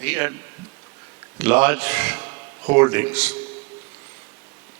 he had large holdings,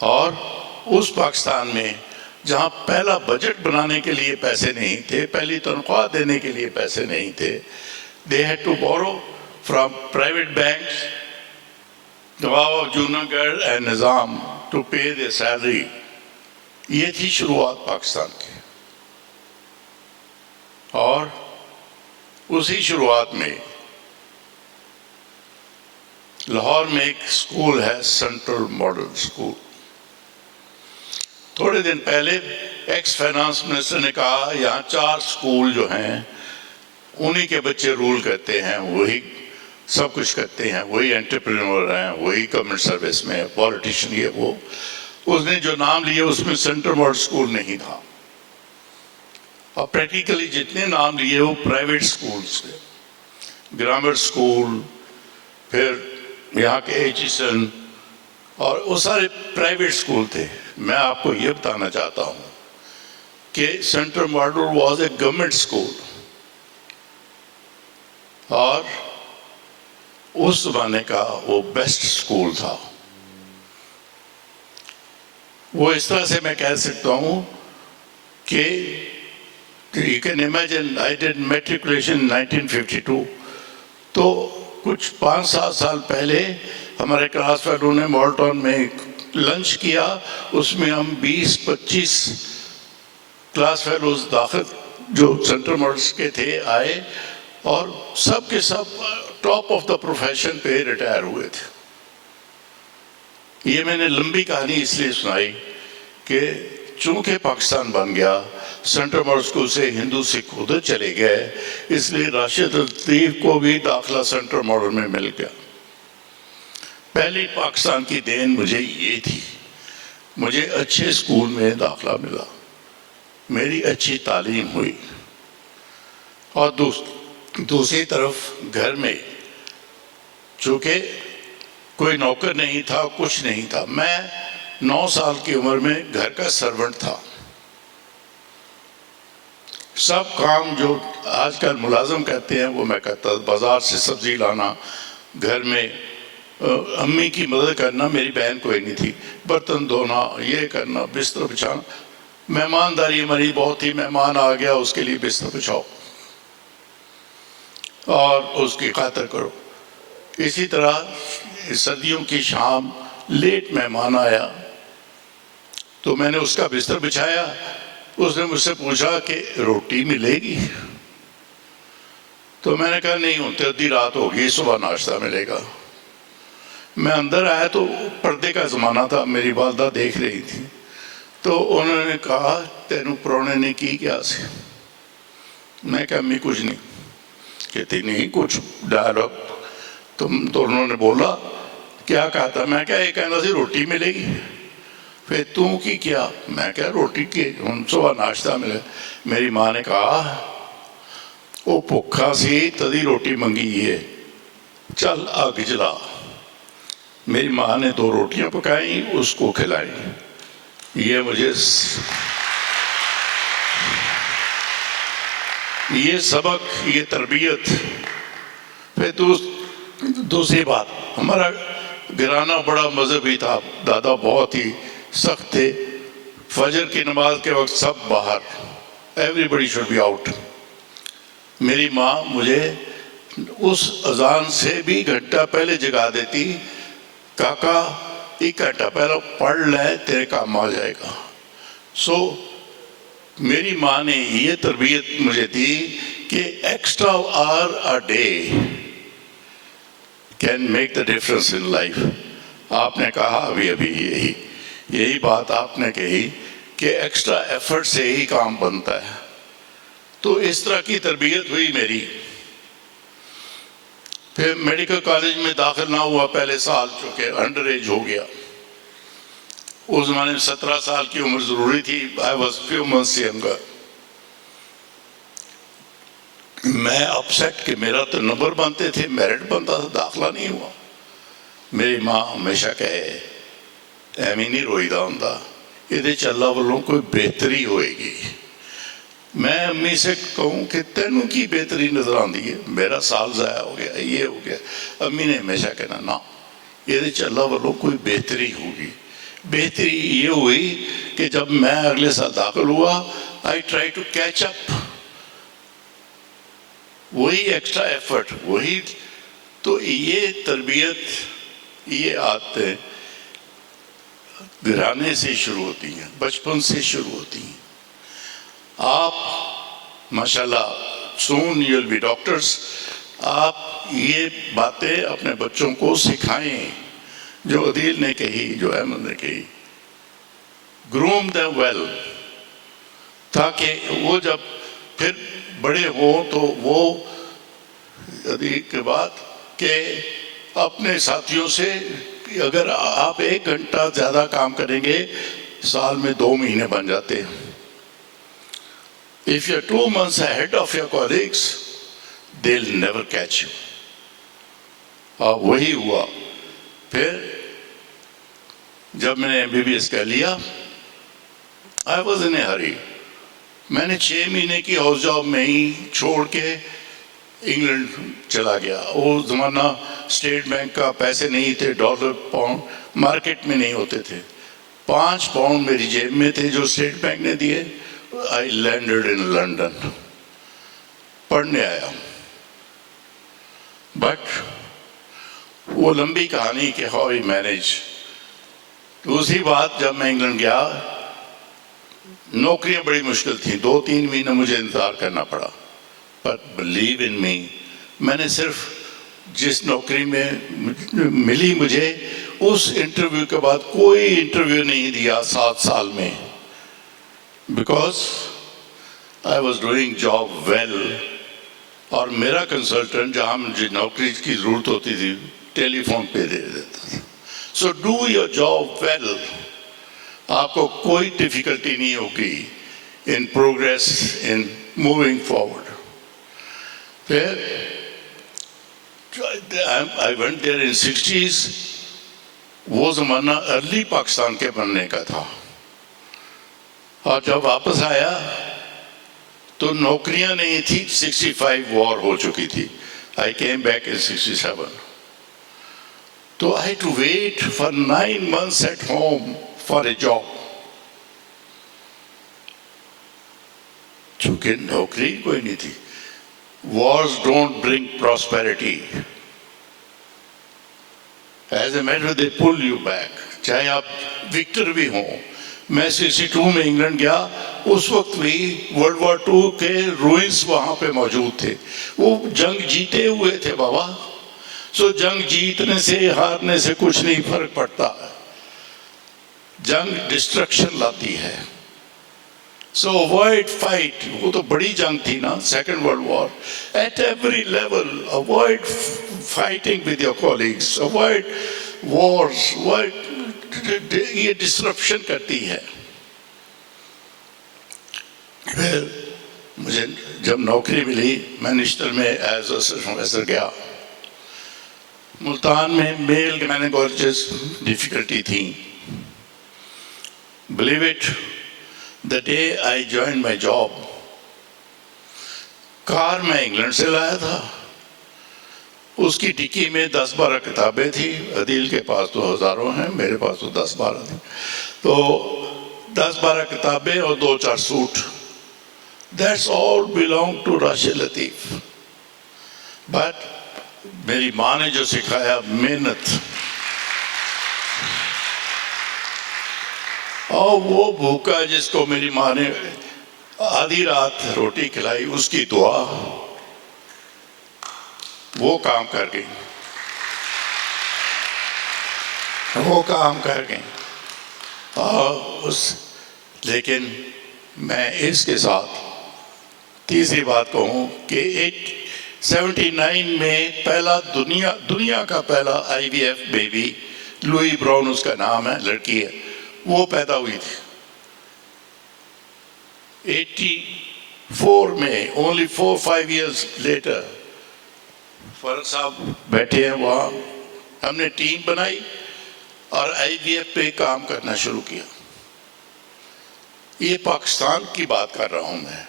اور اس پاکستان میں جہاں پہلا بجٹ بنانے کے لیے پیسے نہیں تھے، پہلی تنخواہ دینے کے لیے پیسے نہیں تھے، they had to borrow from private banks, Nawab of Junagadh and نظام to pay their salary. یہ تھی شروعات پاکستان کی. اور اسی شروعات میں لاہور میں ایک اسکول ہے، سینٹرل ماڈل اسکول. تھوڑے دن پہلے ایکس فائنانس منسٹر نے کہا یہاں 4 اسکول جو ہیں انہی کے بچے رول کرتے ہیں، وہی سب کچھ کرتے ہیں، وہی انٹرپرینور ہیں، وہی گورنمنٹ سروس میں پالیٹیشین. یہ وہ اس نے جو نام لیا اس میں سینٹرل ماڈل اسکول نہیں تھا، اور پریکٹیکلی جتنے نام لیے وہ پرائیویٹ اسکولس تھے. گرامر اسکول، پھر یہاں کے ایچیسن، اور وہ سارے پرائیویٹ اسکول تھے. میں آپ کو یہ بتانا چاہتا ہوں کہ central model was a government school, اور اس زمانے کا وہ بیسٹ اسکول تھا. وہ اس طرح سے میں کہہ سکتا ہوں کہ you can imagine I did matriculation in 1952. تو کچھ 5-7 سال پہلے ہمارے کلاس فیلو نے مالٹون میں لنچ کیا، اس میں ہم 20-25 کلاس فیلوز داخل جو سینٹرل ماڈلس کے تھے آئے، اور سب کے سب ٹاپ آف دا پروفیشن پہ ریٹائر ہوئے تھے. یہ میں نے لمبی کہانی اس لیے سنائی کہ چونکہ پاکستان بن گیا، سینٹرل ماڈل اسکول سے ہندو سکھ ادھر چلے گئے، اس لیے راشد لطیف کو بھی داخلہ سینٹرل ماڈل میں مل گیا. پہلی پاکستان کی دین مجھے یہ تھی، مجھے اچھے اسکول میں داخلہ ملا، میری اچھی تعلیم ہوئی. اور دوسری طرف گھر میں چونکہ کوئی نوکر نہیں تھا، کچھ نہیں تھا، میں 9 سال کی عمر میں گھر کا سرونٹ تھا. سب کام جو آج کل ملازم کہتے ہیں وہ میں کرتا. بازار سے سبزی لانا، گھر میں امی کی مدد کرنا، میری بہن کوئی نہیں تھی، برتن دھونا، یہ کرنا، بستر بچھانا. مہمانداری ہماری بہت تھی، مہمان آ گیا اس کے لیے بستر بچھاؤ اور اس کی خاطر کرو. اسی طرح سردیوں کی شام لیٹ مہمان آیا تو میں نے اس کا بستر بچھایا. اس نے مجھ سے پوچھا کہ روٹی ملے گی؟ تو میں نے کہا نہیں، ہوتے آدھی رات ہوگی، صبح ناشتہ ملے گا. میں اندر آیا تو پردے کا زمانہ تھا، میری والدہ دیکھ رہی تھی. تو انہوں نے کہا تینوں پرونے نے کی کیا سی؟ میں کہا امی کچھ نہیں. کہتی نہیں کچھ ڈائلاگ تم دونوں نے بولا. کیا کہا تھا؟ میں کہا یہ کہنا سی روٹی ملے گی. پھر تم کی کیا؟ میں کہا روٹی کی صبح ناشتہ ملے. میری ماں نے کہا وہ بھوکا سی تدھی روٹی منگی ہے، چل آگ جلا. میری ماں نے 2 روٹیاں پکائیں، اس کو کھلائیں. یہ مجھے یہ سبق، یہ تربیت. پھر دوسری بات، ہمارا گھرانہ بڑا مذہبی تھا. دادا بہت ہی سخت تھے. فجر کی نماز کے وقت سب باہر، everybody should be out. میری ماں مجھے اس اذان سے بھی گھنٹہ پہلے جگا دیتی. کاکا 1 گھنٹہ پہلے پڑھ لے تیرے کام آ جائے گا. سو میری ماں نے یہ تربیت مجھے دی کہ extra hour a day can make the difference in life. آپ نے کہا ابھی یہی بات آپ نے کہی کہ ایکسٹرا ایفرٹ سے ہی کام بنتا ہے. تو اس طرح کی تربیت ہوئی میری. پھر میڈیکل کالج میں داخل نہ ہوا پہلے سال، چونکہ انڈر ایج ہو گیا. اس زمانے میں 17 سال کی عمر ضروری تھی. I was few months younger. میں اپسیٹ کہ میرا تو نمبر بنتے تھے، میرٹ بنتا تھا، داخلہ نہیں ہوا. میری ماں ہمیشہ کہے ایویں نہیں روئی دا ہوندا، یہ اللہ والوں کوئی بہتری ہوئے گی. میں امی سے کہوں کہ تینوں کی بہتری نظر آتی ہے، میرا سال ضائع ہو گیا، یہ ہو گیا. امی نے ہمیشہ کہنا نا، یہ اللہ والوں کوئی بہتری ہوگی. بہتری یہ ہوئی کہ جب میں اگلے سال داخل ہوا I try to catch up, وہی ایکسٹرا ایفرٹ وہی. تو یہ تربیت، یہ عادتیں گھرانے سے شروع ہوتی ہیں، بچپن سے شروع ہوتی ہیں. آپ ماشاءاللہ soon you will be doctors. آپ یہ باتیں اپنے بچوں کو سکھائیں جو عدیل نے کہی، جو احمد نے کہی. گروم them well، تاکہ وہ جب پھر بڑے ہوں تو وہ عدیل کے بعد کہ اپنے ساتھیوں سے، اگر آپ 1 گھنٹہ زیادہ کام کریں گے سال میں 2 مہینے بن جاتے ہیں. If you're 2 months ahead of your colleagues, they'll never catch you. وہی ہوا. پھر جب میں نے MBBS کر لیا I was in a hurry. میں نے 6 مہینے کی ہاؤس جاب میں ہی چھوڑ کے انگلینڈ چلا گیا. وہ زمانہ اسٹیٹ بینک کا پیسے نہیں تھے، ڈالر پاؤنڈ مارکیٹ میں نہیں ہوتے تھے. 5 پاؤنڈ میری جیب میں تھے جو اسٹیٹ بینک نے دیے. I landed in London. پڑھنے آیا. بٹ وہ لمبی کہانی کہ how I manage. دوسری بات، جب میں انگلینڈ گیا نوکریاں بڑی مشکل تھیں، 2-3 مہینے مجھے انتظار کرنا پڑا. But believe in me، میں نے صرف جس نوکری میں ملی مجھے، اس انٹرویو کے بعد کوئی انٹرویو نہیں دیا 7 سال میں. Because I was doing job well. اور میرا کنسلٹنٹ جہاں مجھے نوکری کی ضرورت ہوتی تھی ٹیلی فون پہ دے دیتا تھا. So do your job well. آپ کو کوئی ڈیفیکلٹی نہیں ہوگی in progress, in moving forward. پھر I went there in 60s. وہ زمانہ ارلی پاکستان کے بننے کا تھا. اور جب واپس آیا تو نوکریاں نہیں تھی. 65 وار ہو چکی تھی. I came back in 67. تو I had to wait for 9 months at home for a job. چونکہ نوکری کوئی نہیں تھی. Wars don't bring prosperity. As a matter they pull you back. چاہے آپ وکٹر بھی ہوں. میں 62 میں انگلینڈ گیا، اس وقت بھی ورلڈ وار 2 کے روئنس وہاں پہ موجود تھے. وہ جنگ جیتے ہوئے تھے بابا. سو جنگ جیتنے سے ہارنے سے کچھ نہیں فرق پڑتا. جنگ ڈسٹرکشن لاتی ہے. سو avoid fight. وہ تو بڑی جنگ تھی نا، second world war. At every level avoid fighting with your colleagues. Avoid wars. یہ ڈسرپشن کرتی ہے. پھر مجھے جب نوکری ملی منسٹر میں ایز اسسٹنٹ پروفیسر گیا. ملتان میں میل گائنیکالوجسٹ ڈیفیکلٹی تھی. Believe it, the day I joined my job, کار میں انگلینڈ سے لایا تھا. اس کی ڈکی میں 10-12 کتابیں تھی. عدیل کے پاس تو ہزاروں ہیں، میرے پاس تو 10-12 تھی. تو 10-12 کتابیں اور 2-4 suit. That's all belong to Rashid Latif. But میری ماں نے جو سکھایا محنت، اور وہ بھوکا جس کو میری ماں نے آدھی رات روٹی کھلائی، اس کی دعا، وہ کام کر گئی. وہ کام کر گئی. لیکن میں اس کے ساتھ تیسری بات کہوں کہ 79 میں پہلا دنیا کا پہلا IVF بیبی، لوئی براؤن اس کا نام ہے، لڑکی ہے، وہ پیدا ہوئی تھی. 84 میں only 4-5 years later. فاروق صاحب بیٹھے ہیں وہاں. ہم نے ٹیم بنائی اور IVF پہ کام کرنا شروع کیا. یہ پاکستان کی بات کر رہا ہوں میں.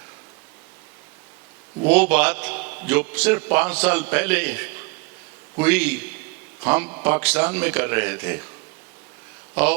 وہ بات جو صرف 5 سال پہلے ہوئی ہم پاکستان میں کر رہے تھے. اور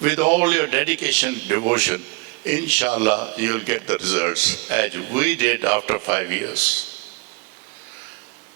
with all your dedication, devotion, inshallah you will get the results as we did after 5 years.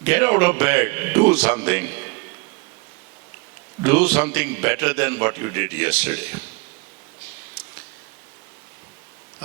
get out of bed, do something better than what you did yesterday.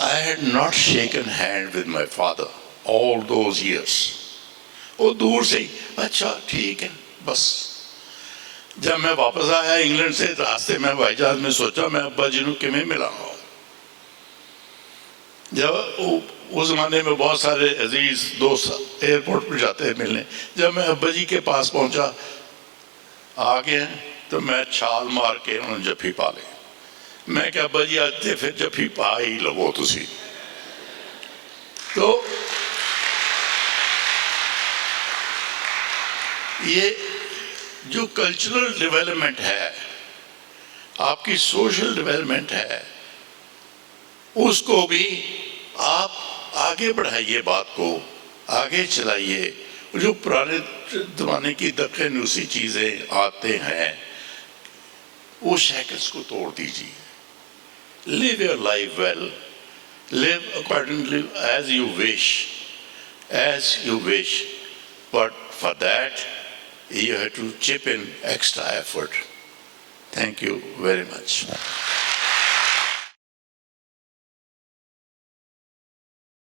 I had not shaken hand with my father all those years. وہ دور سے ہی اچھا ٹھیک ہے بس. جب میں واپس آیا انگلینڈ سے راستے میں بھائی جہاز میں سوچا میں ابا جی نو کیویں ملاں. جب اس زمانے میں بہت سارے عزیز دوست ایئرپورٹ پہ جاتے ہیں ملنے. جب میں ابا جی کے پاس پہنچا آ گئے تو میں چھال مار کے انہوں نے جفی پا لی. میں کہ ابا جی آتے پھر جفی پا ہی لگو تسی. تو یہ جو کلچرل ڈیولپمنٹ ہے آپ کی سوشل ڈیولپمنٹ ہے اس کو بھی آپ آگے بڑھائیے, بات کو آگے چلائیے. جو پرانے زمانے کی دقنوسی چیزیں آتے ہیں وہ شیکلز کو توڑ دیجیے. live your life well, live accordingly as you wish, but for that you have to chip in extra effort. Thank you very much.